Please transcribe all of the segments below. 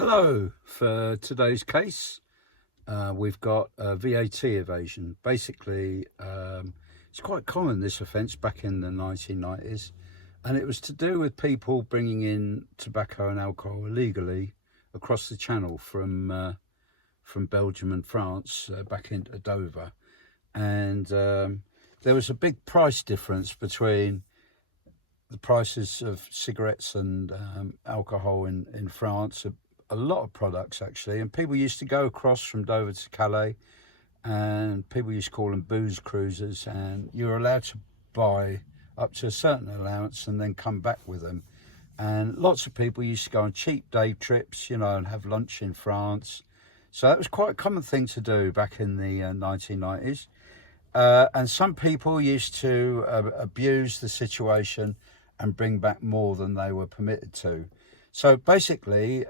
Hello, for today's case, we've got VAT evasion. Basically, it's quite common, this offence, back in the 1990s, and it was to do with people bringing in tobacco and alcohol illegally across the channel from Belgium and France back into Dover. And there was a big price difference between the prices of cigarettes and alcohol in France, a lot of products actually, and people used to go across from Dover to Calais, and people used to call them booze cruisers, and you were allowed to buy up to a certain allowance and then come back with them. And lots of people used to go on cheap day trips, and have lunch in France. So that was quite a common thing to do back in the 1990s. And some people used to abuse the situation and bring back more than they were permitted to. So basically,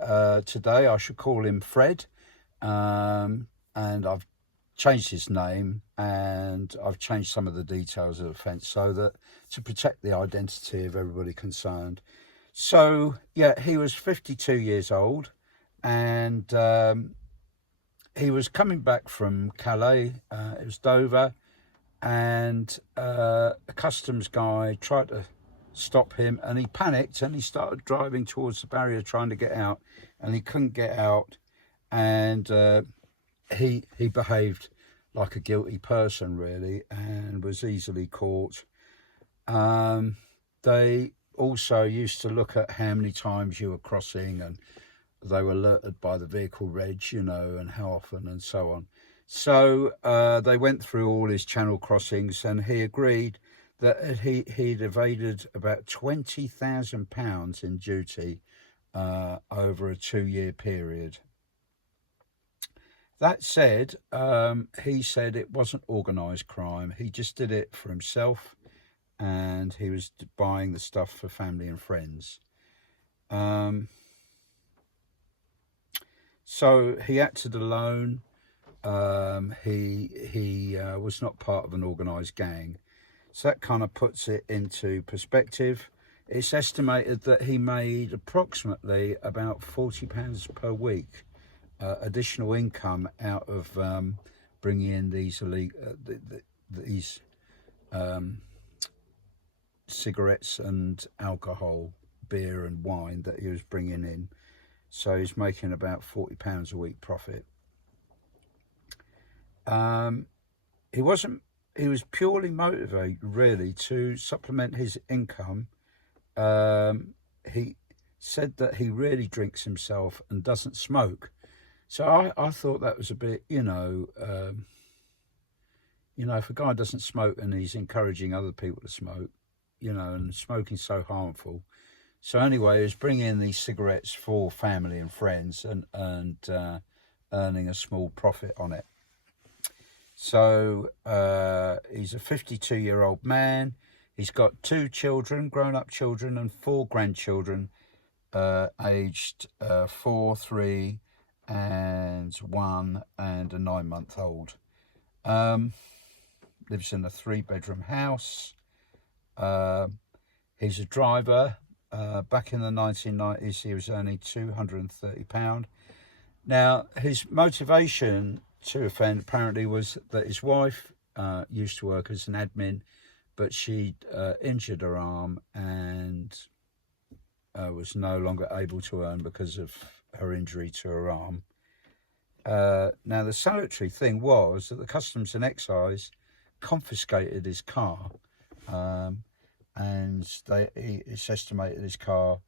today I should call him Fred, and I've changed his name and I've changed some of the details of the offence so that to protect the identity of everybody concerned. So yeah, he was 52 years old, and he was coming back from Calais. It was Dover, and a customs guy tried to stop him, and he panicked and he started driving towards the barrier trying to get out, and he couldn't get out, and he behaved like a guilty person really, and was easily caught. They also used to look at how many times you were crossing, and they were alerted by the vehicle reg, and how often and so on. So they went through all his channel crossings, and he agreed that he'd evaded about £20,000 in duty over a 2-year period. That said, he said it wasn't organised crime. He just did it for himself, and he was buying the stuff for family and friends. So he acted alone. He was not part of an organised gang. So that kind of puts it into perspective. It's estimated that he made approximately about £40 per week additional income out of bringing in these cigarettes and alcohol, beer and wine that he was bringing in. So he's making about £40 a week profit. He was purely motivated really to supplement his income. He said that he really drinks himself and doesn't smoke. So I thought that was a bit, if a guy doesn't smoke and he's encouraging other people to smoke, and smoking's so harmful. So anyway, he was bringing in these cigarettes for family and friends, and earning a small profit on it. So he's a 52-year-old man. He's got 2 children, grown-up children, and 4 grandchildren, aged 4, 3, and 1, and a 9-month-old. Lives in a 3-bedroom house. He's a driver. Back in the 1990s, he was earning £230. Now, his motivation to offend apparently was that his wife used to work as an admin, but she'd injured her arm and was no longer able to earn because of her injury to her arm. Now, the salutary thing was that the Customs and Excise confiscated his car, and it's estimated his car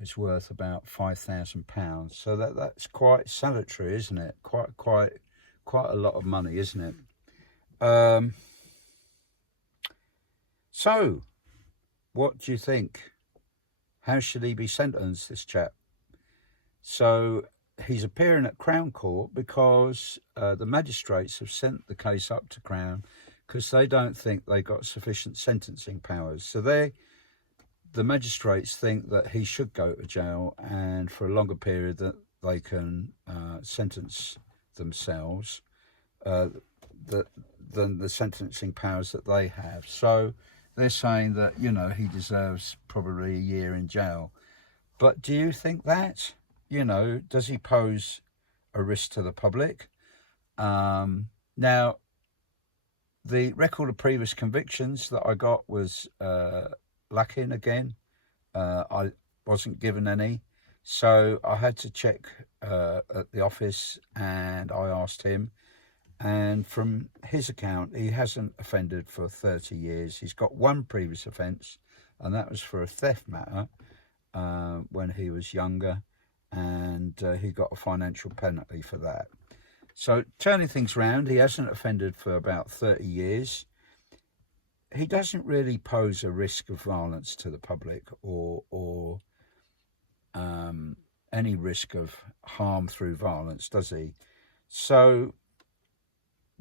is worth about £5,000. So that's quite salutary, isn't it? Quite a lot of money, isn't it? So what do you think? How should he be sentenced, this chap? So he's appearing at Crown Court because the magistrates have sent the case up to Crown because they don't think they got sufficient sentencing powers. So the magistrates think that he should go to jail, and for a longer period that they can sentence themselves than the sentencing powers that they have. So they're saying that, he deserves probably a year in jail. But do you think that? you know, does he pose a risk to the public? Now, the record of previous convictions that I got was lacking again. I wasn't given any, so I had to check at the office, and I asked him, and from his account, he hasn't offended for 30 years. He's got one previous offence, and that was for a theft matter when he was younger, and he got a financial penalty for that. So turning things round, he hasn't offended for about 30 years. He doesn't really pose a risk of violence to the public or any risk of harm through violence, does he? So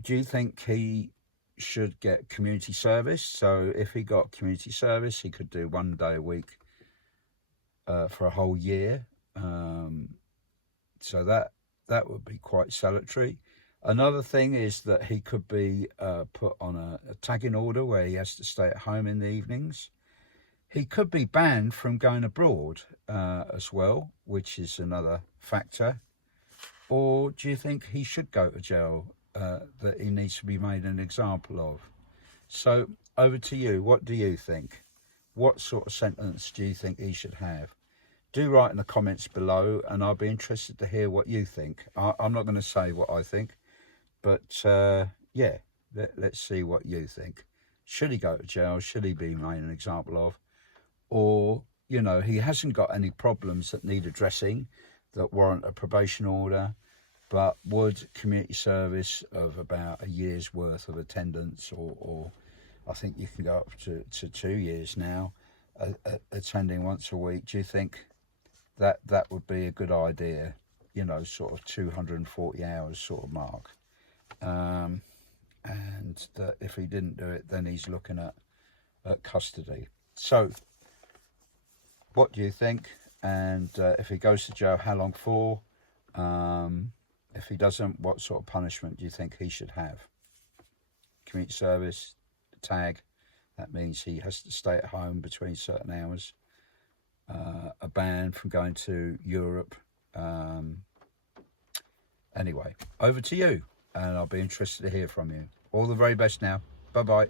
do you think he should get community service? So if he got community service, he could do 1 day a week for a whole year. So that would be quite salutary. Another thing is that he could be put on a tagging order where he has to stay at home in the evenings. He could be banned from going abroad as well, which is another factor. Or do you think he should go to jail, that he needs to be made an example of? So over to you. What do you think? What sort of sentence do you think he should have? Do write in the comments below, and I'll be interested to hear what you think. I'm not going to say what I think, but yeah, let's see what you think. Should he go to jail? Should he be made an example of? Or, you know, he hasn't got any problems that need addressing that warrant a probation order, but would community service of about a year's worth of attendance, or I think you can go up to 2 years now, attending once a week, do you think that would be a good idea? You know, sort of 240 hours sort of mark. And that if he didn't do it, then he's looking at custody. So what do you think? And if he goes to jail, how long for? If he doesn't, what sort of punishment do you think he should have? Community service, tag, that means he has to stay at home between certain hours. A ban from going to Europe. Anyway, over to you, and I'll be interested to hear from you. All the very best now. Bye-bye.